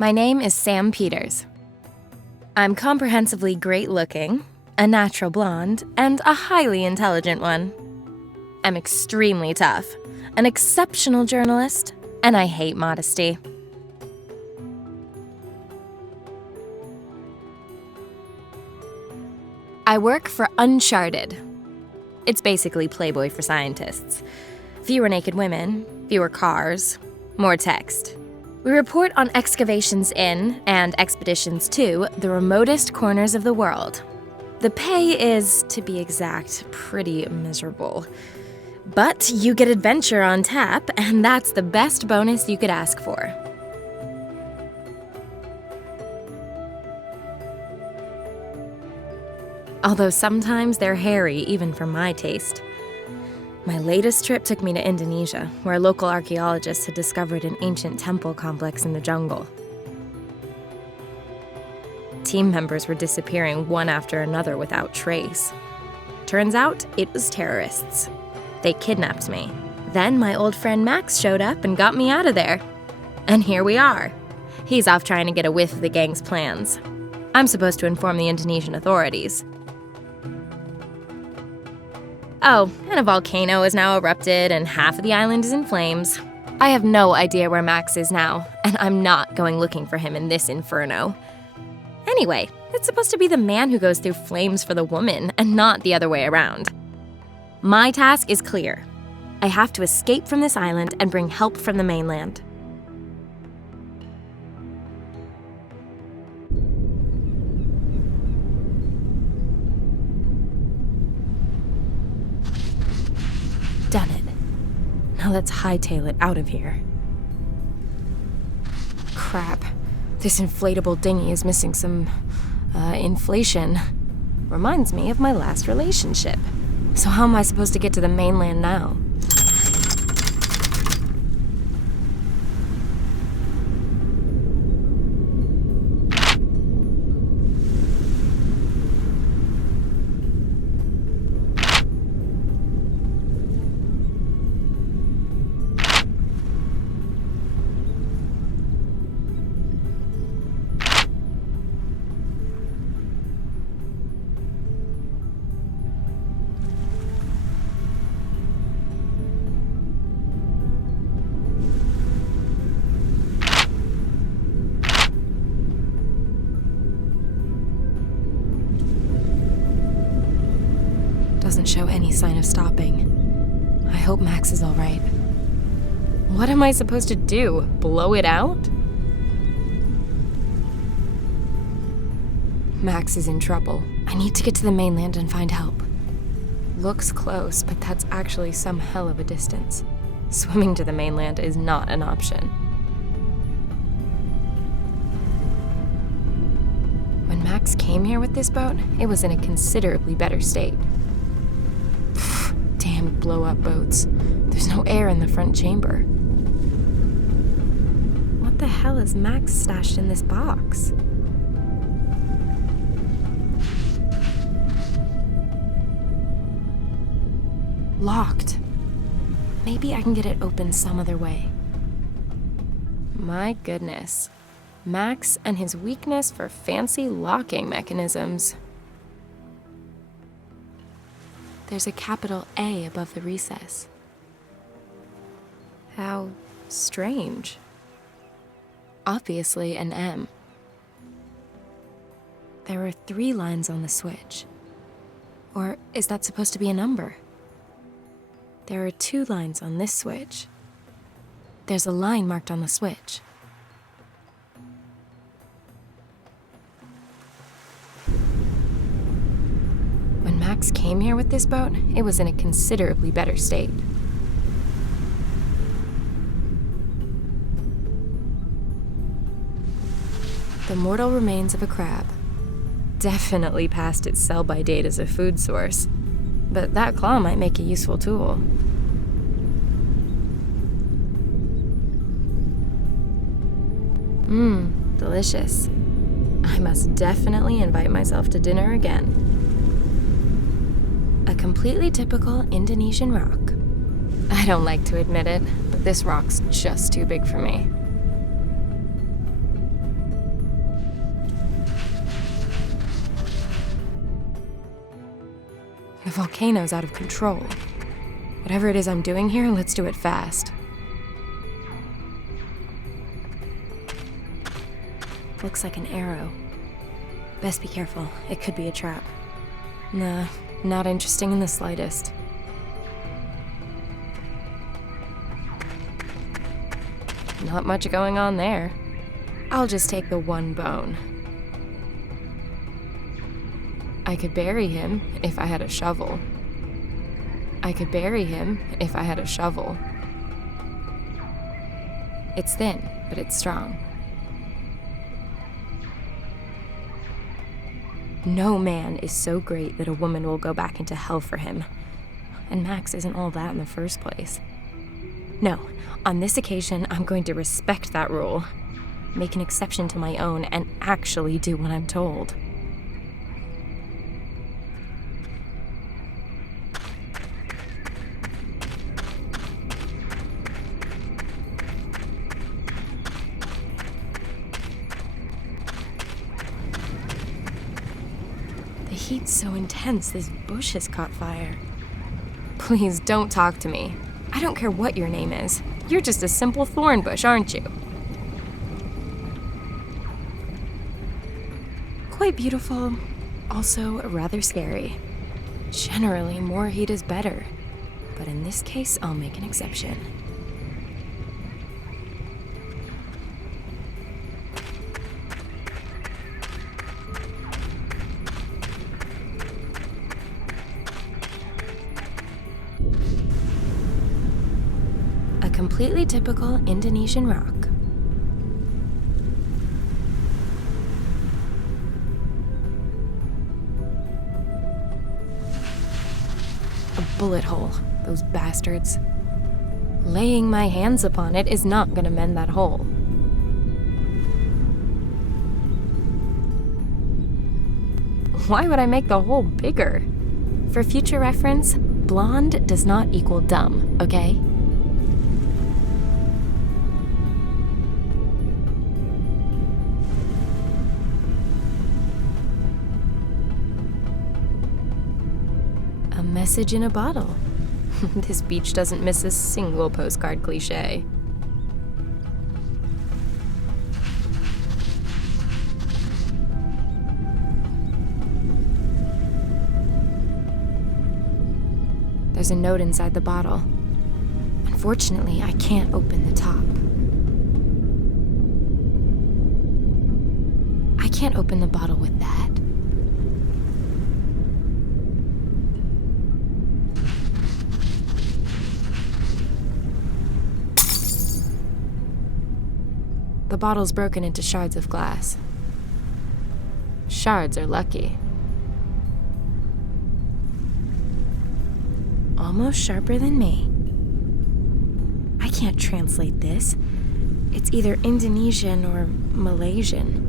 My name is Sam Peters. I'm comprehensively great-looking, a natural blonde, and a highly intelligent one. I'm extremely tough, an exceptional journalist, and I hate modesty. I work for Uncharted. It's basically Playboy for scientists. Fewer naked women, fewer cars, more text. We report on excavations in, and expeditions to, the remotest corners of the world. The pay is, to be exact, pretty miserable. But you get adventure on tap, and that's the best bonus you could ask for. Although sometimes they're hairy, even for my taste. My latest trip took me to Indonesia, where local archaeologists had discovered an ancient temple complex in the jungle. Team members were disappearing one after another without trace. Turns out, it was terrorists. They kidnapped me. Then my old friend Max showed up and got me out of there. And here we are. He's off trying to get a whiff of the gang's plans. I'm supposed to inform the Indonesian authorities. Oh, and a volcano has now erupted and half of the island is in flames. I have no idea where Max is now, and I'm not going looking for him in this inferno. Anyway, it's supposed to be the man who goes through flames for the woman, and not the other way around. My task is clear. I have to escape from this island and bring help from the mainland. Done it. Now let's hightail it out of here. Crap. This inflatable dinghy is missing some, inflation. Reminds me of my last relationship. So how am I supposed to get to the mainland now? Doesn't show any sign of stopping. I hope Max is all right. What am I supposed to do? Blow it out? Max is in trouble. I need to get to the mainland and find help. Looks close, but that's actually some hell of a distance. Swimming to the mainland is not an option. When Max came here with this boat, it was in a considerably better state. Damn blow-up boats. There's no air in the front chamber. What the hell is Max stashed in this box? Locked. Maybe I can get it open some other way. My goodness. Max and his weakness for fancy locking mechanisms. There's a capital A above the recess. How strange. Obviously an M. There are 3 lines on the switch. Or is that supposed to be a number? There are 2 lines on this switch. There's a line marked on the switch. When Max came here with this boat, it was in a considerably better state. The mortal remains of a crab. Definitely past its sell-by date as a food source, but that claw might make a useful tool. Delicious. I must definitely invite myself to dinner again. A completely typical Indonesian rock. I don't like to admit it, but this rock's just too big for me. The volcano's out of control. Whatever it is I'm doing here, let's do it fast. Looks like an arrow. Best be careful. It could be a trap. Nah, not interesting in the slightest. Not much going on there. I'll just take the one bone. I could bury him if I had a shovel. I could bury him if I had a shovel. It's thin, but it's strong. No man is so great that a woman will go back into hell for him. And Max isn't all that in the first place. No, on this occasion, I'm going to respect that rule, make an exception to my own, and actually do what I'm told. The heat's so intense, this bush has caught fire. Please don't talk to me. I don't care what your name is. You're just a simple thorn bush, aren't you? Quite beautiful, also rather scary. Generally, more heat is better. But in this case, I'll make an exception. A completely typical Indonesian rock. A bullet hole, those bastards. Laying my hands upon it is not gonna mend that hole. Why would I make the hole bigger? For future reference, blonde does not equal dumb, okay? A message in a bottle. This beach doesn't miss a single postcard cliché. There's a note inside the bottle. Unfortunately, I can't open the top. I can't open the bottle with that. The bottle's broken into shards of glass. Shards are lucky. Almost sharper than me. I can't translate this. It's either Indonesian or Malaysian.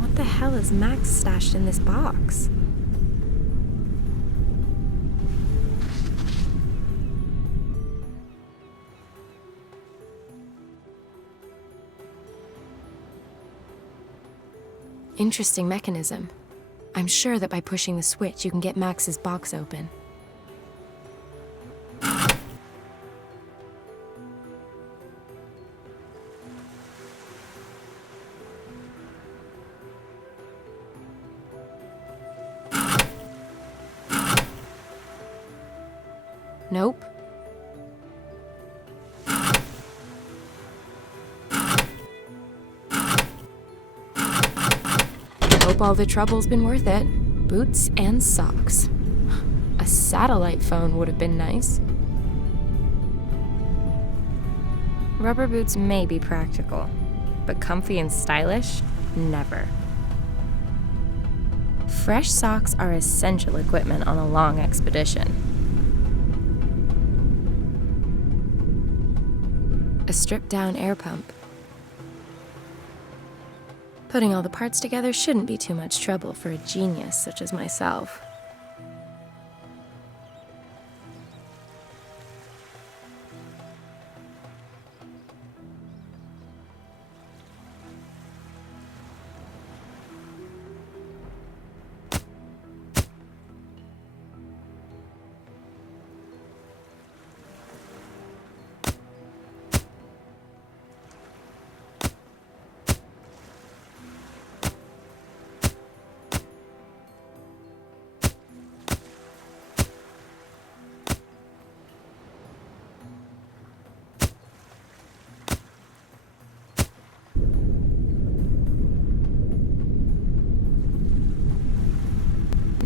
What the hell is Max stashed in this box? Interesting mechanism. I'm sure that by pushing the switch, you can get Max's box open. Nope. Hope all the trouble's been worth it. Boots and socks. A satellite phone would have been nice. Rubber boots may be practical, but comfy and stylish? Never. Fresh socks are essential equipment on a long expedition. A stripped-down air pump. Putting all the parts together shouldn't be too much trouble for a genius such as myself.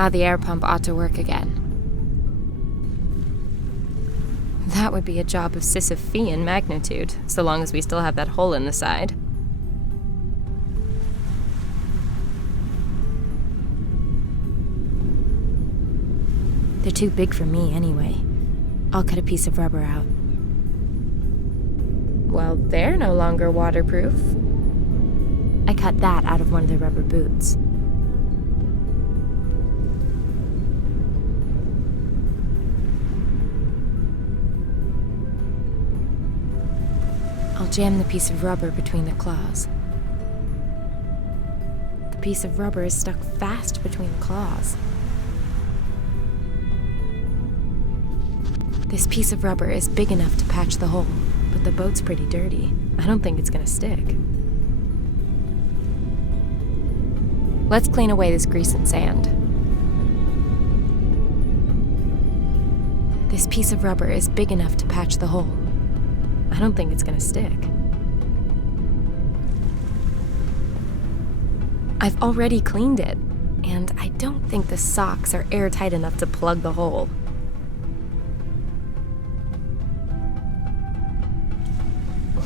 Now the air pump ought to work again. That would be a job of Sisyphean magnitude, so long as we still have that hole in the side. They're too big for me anyway. I'll cut a piece of rubber out. Well, they're no longer waterproof. I cut that out of one of the rubber boots. I'll jam the piece of rubber between the claws. The piece of rubber is stuck fast between the claws. This piece of rubber is big enough to patch the hole, but the boat's pretty dirty. I don't think it's gonna stick. Let's clean away this grease and sand. This piece of rubber is big enough to patch the hole. I don't think it's gonna stick. I've already cleaned it, and I don't think the socks are airtight enough to plug the hole.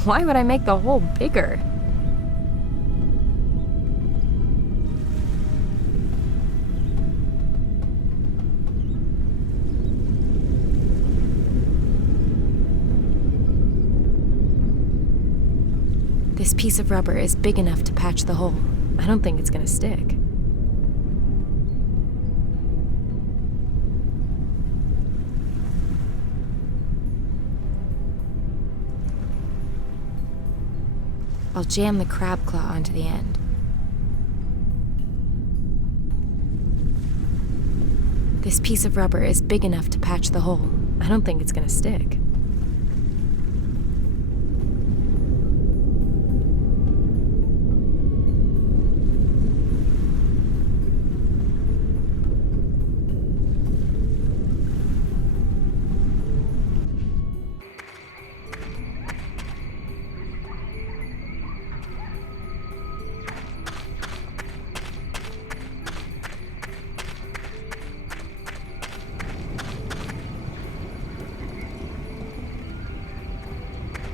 Why would I make the hole bigger? This piece of rubber is big enough to patch the hole. I don't think it's gonna stick. I'll jam the crab claw onto the end. This piece of rubber is big enough to patch the hole. I don't think it's gonna stick.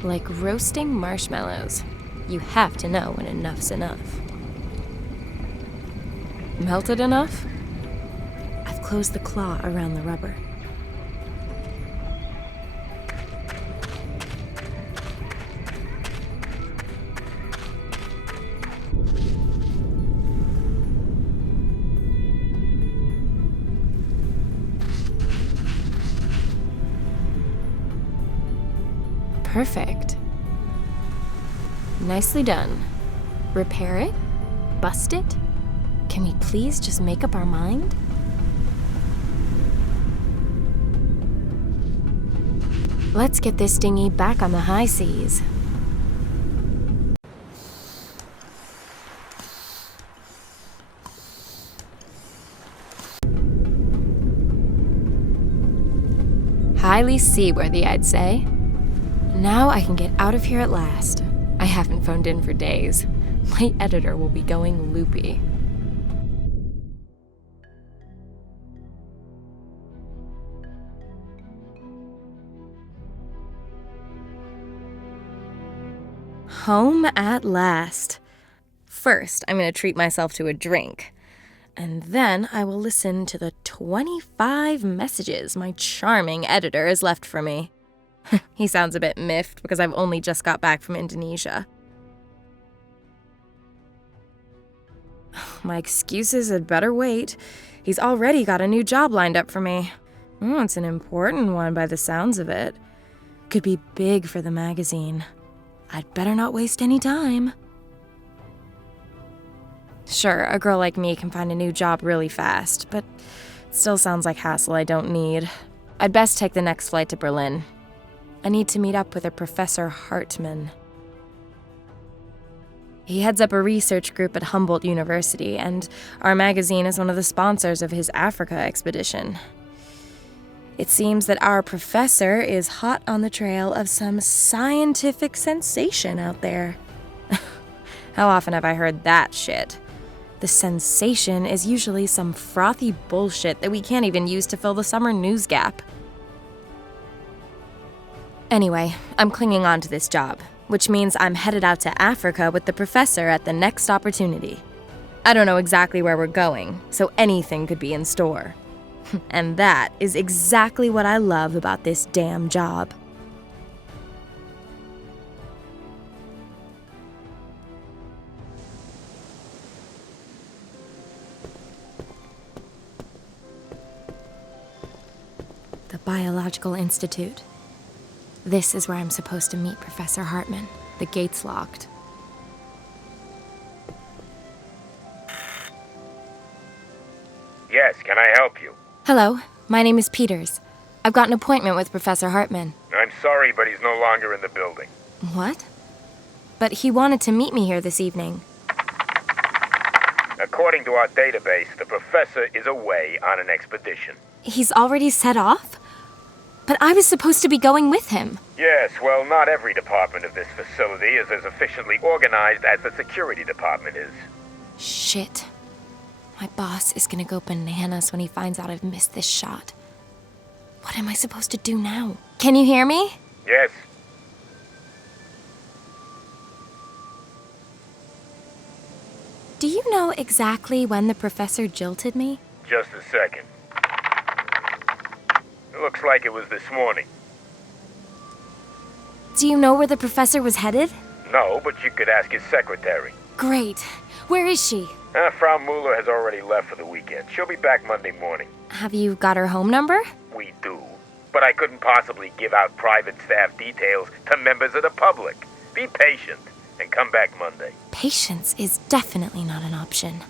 Like roasting marshmallows. You have to know when enough's enough. Melted enough? I've closed the claw around the rubber. Perfect. Nicely done. Repair it? Bust it? Can we please just make up our mind? Let's get this dinghy back on the high seas. Highly seaworthy, I'd say. Now I can get out of here at last. I haven't phoned in for days. My editor will be going loopy. Home at last. First, I'm going to treat myself to a drink. And then I will listen to the 25 messages my charming editor has left for me. He sounds a bit miffed because I've only just got back from Indonesia. My excuses had better wait. He's already got a new job lined up for me. It's an important one by the sounds of it. Could be big for the magazine. I'd better not waste any time. Sure, a girl like me can find a new job really fast, but it still sounds like hassle I don't need. I'd best take the next flight to Berlin. I need to meet up with a Professor Hartmann. He heads up a research group at Humboldt University, and our magazine is one of the sponsors of his Africa expedition. It seems that our professor is hot on the trail of some scientific sensation out there. How often have I heard that shit? The sensation is usually some frothy bullshit that we can't even use to fill the summer news gap. Anyway, I'm clinging on to this job, which means I'm headed out to Africa with the professor at the next opportunity. I don't know exactly where we're going, so anything could be in store. And that is exactly what I love about this damn job. The Biological Institute. This is where I'm supposed to meet Professor Hartman. The gate's locked. Yes, can I help you? Hello, my name is Peters. I've got an appointment with Professor Hartman. I'm sorry, but he's no longer in the building. What? But he wanted to meet me here this evening. According to our database, the professor is away on an expedition. He's already set off? But I was supposed to be going with him. Yes, well, not every department of this facility is as efficiently organized as the security department is. Shit. My boss is gonna go bananas when he finds out I've missed this shot. What am I supposed to do now? Can you hear me? Yes. Do you know exactly when the professor jilted me? Just a second. It looks like it was this morning. Do you know where the professor was headed? No, but you could ask his secretary. Great. Where is she? Frau Mueller has already left for the weekend. She'll be back Monday morning. Have you got her home number? We do, but I couldn't possibly give out private staff details to members of the public. Be patient and come back Monday. Patience is definitely not an option.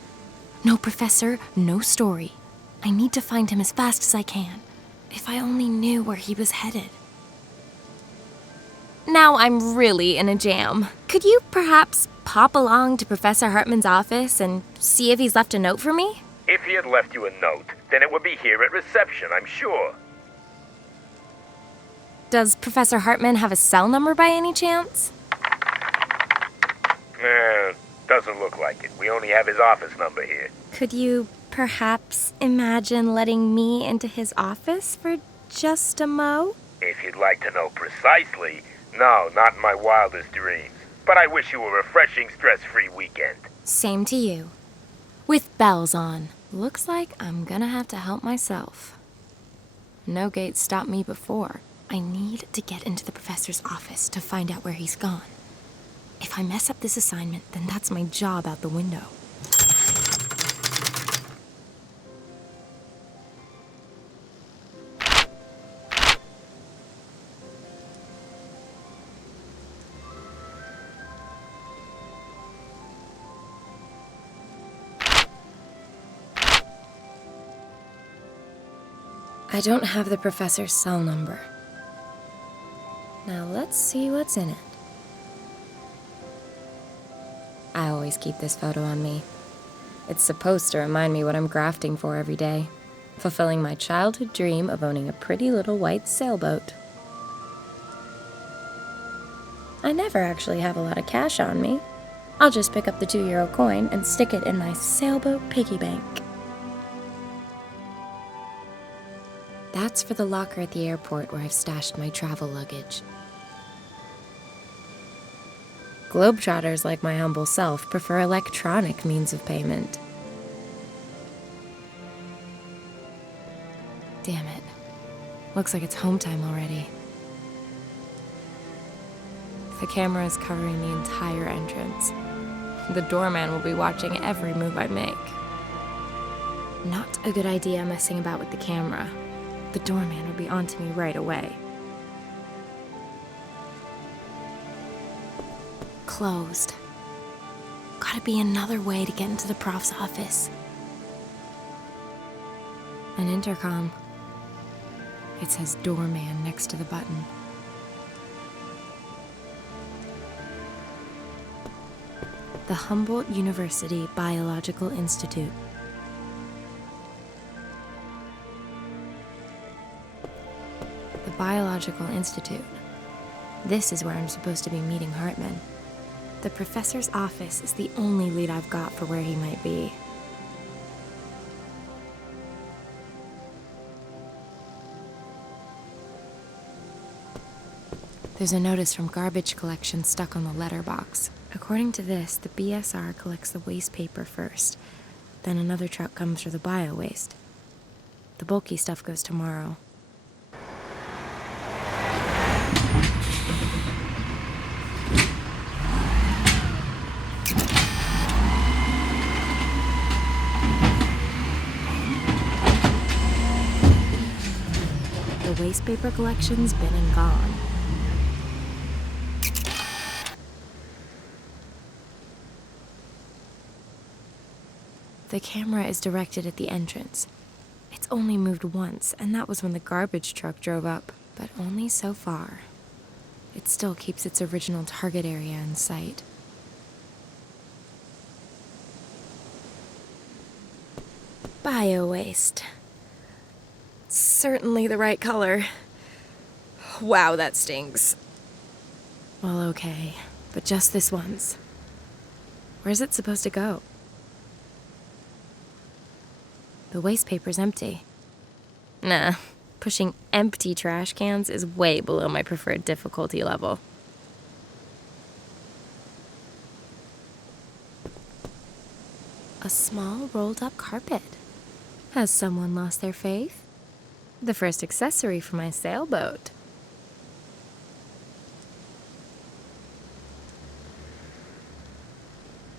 No professor, no story. I need to find him as fast as I can. If I only knew where he was headed. Now I'm really in a jam. Could you perhaps pop along to Professor Hartman's office and see if he's left a note for me? If he had left you a note, then it would be here at reception, I'm sure. Does Professor Hartman have a cell number by any chance? Doesn't look like it. We only have his office number here. Could you perhaps imagine letting me into his office for just a mo? If you'd like to know precisely, no, not in my wildest dreams. But I wish you a refreshing, stress-free weekend. Same to you. With bells on. Looks like I'm gonna have to help myself. No gate stopped me before. I need to get into the professor's office to find out where he's gone. If I mess up this assignment, then that's my job out the window. I don't have the professor's cell number. Now let's see what's in it. I always keep this photo on me. It's supposed to remind me what I'm grafting for every day, fulfilling my childhood dream of owning a pretty little white sailboat. I never actually have a lot of cash on me. I'll just pick up the €2 coin and stick it in my sailboat piggy bank. That's for the locker at the airport where I've stashed my travel luggage. Globetrotters like my humble self prefer electronic means of payment. Damn it. Looks like it's home time already. The camera is covering the entire entrance. The doorman will be watching every move I make. Not a good idea messing about with the camera. The doorman would be onto me right away. Closed. Gotta be another way to get into the prof's office. An intercom. It says doorman next to the button. The Humboldt University Biological Institute. The Biological Institute. This is where I'm supposed to be meeting Hartman. The professor's office is the only lead I've got for where he might be. There's a notice from garbage collection stuck on the letterbox. According to this, the BSR collects the waste paper first. Then another truck comes for the bio-waste. The bulky stuff goes tomorrow. The waste paper collection's been and gone. The camera is directed at the entrance. It's only moved once, and that was when the garbage truck drove up, but only so far. It still keeps its original target area in sight. Bio-waste. Certainly the right color. Wow, that stinks. Well, okay, but just this once. Where's it supposed to go? The waste paper's empty. Nah, pushing empty trash cans is way below my preferred difficulty level. A small rolled-up carpet. Has someone lost their faith? The first accessory for my sailboat.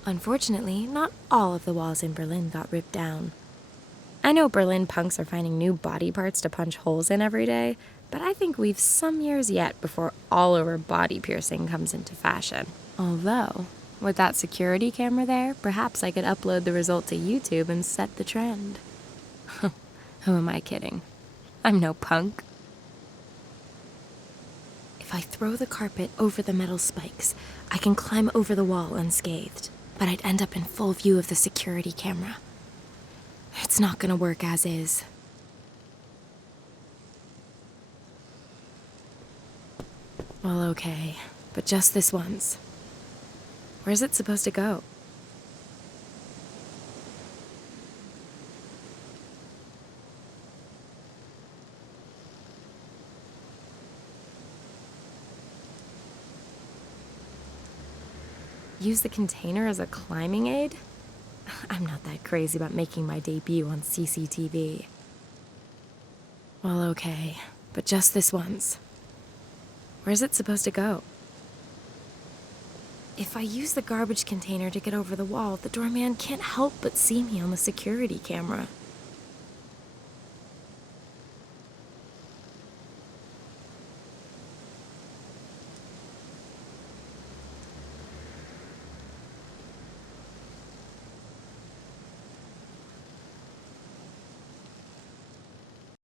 Unfortunately, not all of the walls in Berlin got ripped down. I know Berlin punks are finding new body parts to punch holes in every day, but I think we've some years yet before all-over body piercing comes into fashion. Although, with that security camera there, perhaps I could upload the result to YouTube and set the trend. Who am I kidding? I'm no punk. If I throw the carpet over the metal spikes, I can climb over the wall unscathed, but I'd end up in full view of the security camera. It's not gonna work as is. Well, okay, but just this once. Where's it supposed to go? Use the container as a climbing aid? I'm not that crazy about making my debut on CCTV. Well, okay, but just this once. Where's it supposed to go? If I use the garbage container to get over the wall, the doorman can't help but see me on the security camera.